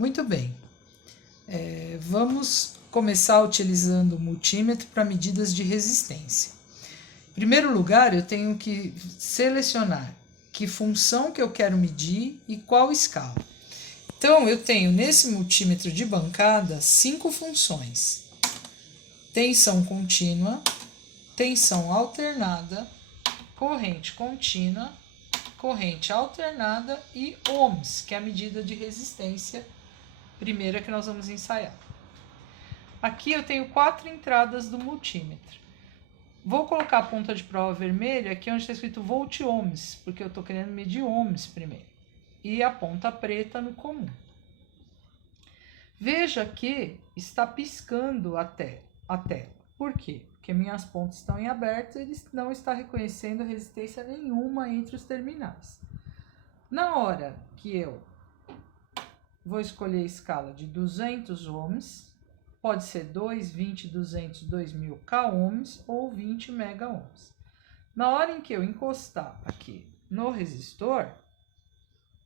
Muito bem. Vamos começar utilizando o multímetro para medidas de resistência. Em primeiro lugar, eu tenho que selecionar que função que eu quero medir e qual escala. Então, eu tenho nesse multímetro de bancada 5 funções: tensão contínua, tensão alternada, corrente contínua, corrente alternada e ohms, que é a medida de resistência primeira que nós vamos ensaiar. Aqui eu tenho 4 entradas do multímetro. Vou colocar a ponta de prova vermelha aqui onde está escrito volt-ohms, porque eu estou querendo medir ohms primeiro. E a ponta preta no comum. Veja que está piscando a tela. Por quê? Porque minhas pontas estão em aberto e ele não está reconhecendo resistência nenhuma entre os terminais. Na hora que eu vou escolher a escala de 200 ohms, pode ser 2, 20, 200, 2000 k-ohms ou 20 mega-ohms. Na hora em que eu encostar aqui no resistor,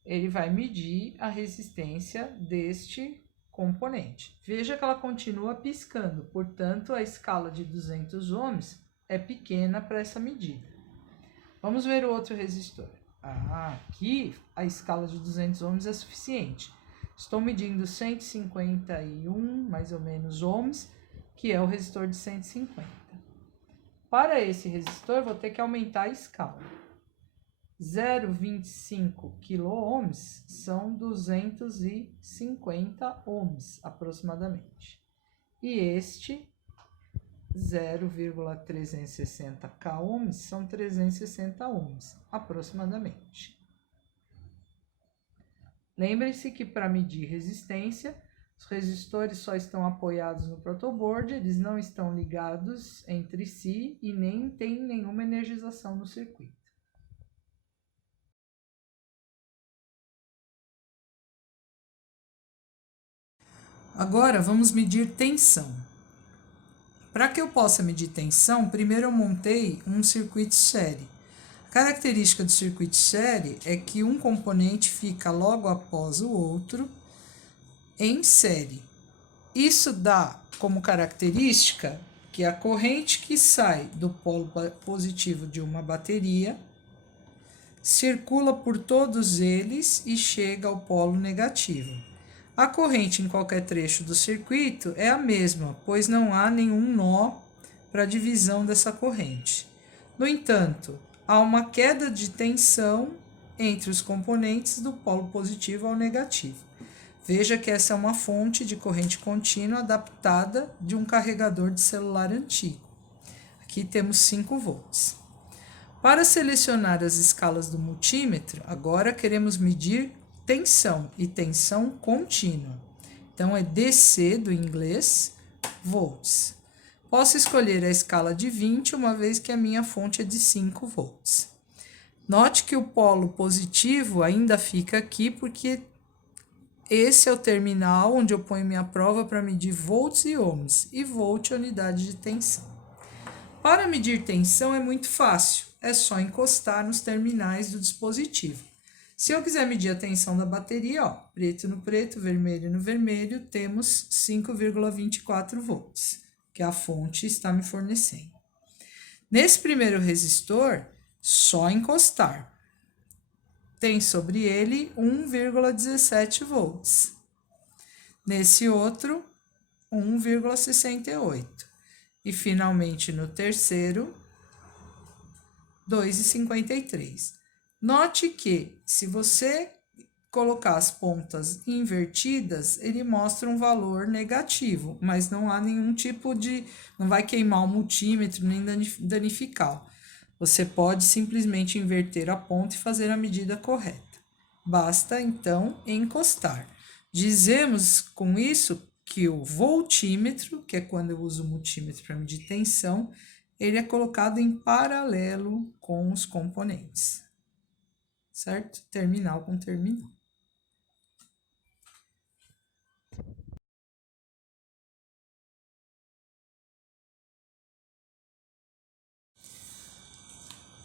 ele vai medir a resistência deste componente. Veja que ela continua piscando, portanto, a escala de 200 ohms é pequena para essa medida. Vamos ver o outro resistor. Aqui a escala de 200 ohms é suficiente. Estou medindo 151, mais ou menos, ohms, que é o resistor de 150. Para esse resistor, vou ter que aumentar a escala. 0,25 kΩ são 250 ohms, aproximadamente. E este 0,360 k-ohms são 360 ohms, aproximadamente. Lembre-se que para medir resistência, os resistores só estão apoiados no protoboard, eles não estão ligados entre si e nem tem nenhuma energização no circuito. Agora vamos medir tensão. Para que eu possa medir tensão, primeiro eu montei um circuito série. A característica do circuito série é que um componente fica logo após o outro em série. Isso dá como característica que a corrente que sai do polo positivo de uma bateria circula por todos eles e chega ao polo negativo. A corrente em qualquer trecho do circuito é a mesma, pois não há nenhum nó para a divisão dessa corrente. No entanto, há uma queda de tensão entre os componentes do polo positivo ao negativo. Veja que essa é uma fonte de corrente contínua adaptada de um carregador de celular antigo. Aqui temos 5 volts. Para selecionar as escalas do multímetro, agora queremos medir tensão e tensão contínua. Então, é DC do inglês, volts. Posso escolher a escala de 20, uma vez que a minha fonte é de 5 volts. Note que o polo positivo ainda fica aqui, porque esse é o terminal onde eu ponho minha prova para medir volts e ohms, e volt é a unidade de tensão. Para medir tensão é muito fácil, é só encostar nos terminais do dispositivo. Se eu quiser medir a tensão da bateria, preto no preto, vermelho no vermelho, temos 5,24 volts, que a fonte está me fornecendo. Nesse primeiro resistor, só encostar. Tem sobre ele 1,17 volts. Nesse outro, 1,68. E finalmente no terceiro, 2,53. Note que, se você colocar as pontas invertidas, ele mostra um valor negativo, mas não há nenhum tipo de... não vai queimar o multímetro nem danificar. Você pode simplesmente inverter a ponta e fazer a medida correta. Basta, então, encostar. Dizemos com isso que o voltímetro, que é quando eu uso o multímetro para medir tensão, ele é colocado em paralelo com os componentes. Certo? Terminal com terminal.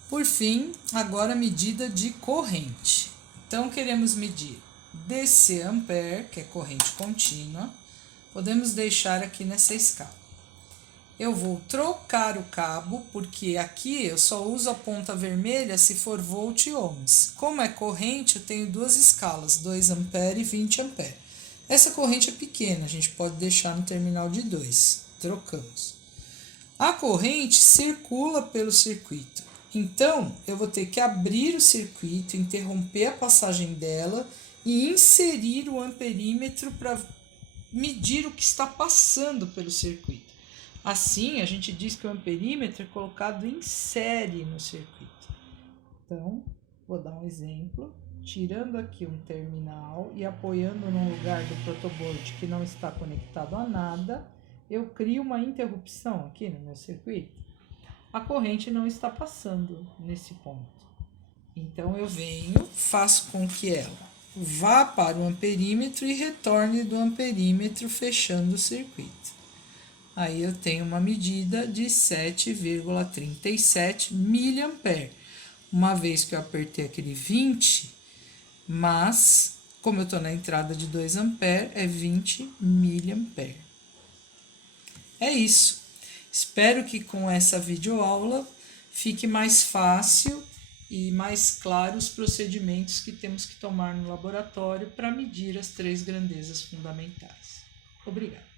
Por fim, agora a medida de corrente. Então, queremos medir DC ampere, que é corrente contínua, podemos deixar aqui nessa escala. Eu vou trocar o cabo, porque aqui eu só uso a ponta vermelha se for volt e ohms. Como é corrente, eu tenho duas escalas, 2 ampere e 20 ampere. Essa corrente é pequena, a gente pode deixar no terminal de 2. Trocamos. A corrente circula pelo circuito. Então, eu vou ter que abrir o circuito, interromper a passagem dela e inserir o amperímetro para medir o que está passando pelo circuito. Assim, a gente diz que o amperímetro é colocado em série no circuito. Então, vou dar um exemplo. Tirando aqui um terminal e apoiando no lugar do protoboard que não está conectado a nada, eu crio uma interrupção aqui no meu circuito. A corrente não está passando nesse ponto. Então, eu venho, faço com que ela vá para o amperímetro e retorne do amperímetro, fechando o circuito. Aí eu tenho uma medida de 7,37 miliampere. Uma vez que eu apertei aquele 20, mas como eu estou na entrada de 2 ampere, é 20 miliampere. É isso. Espero que com essa videoaula fique mais fácil e mais claro os procedimentos que temos que tomar no laboratório para medir as 3 grandezas fundamentais. Obrigada.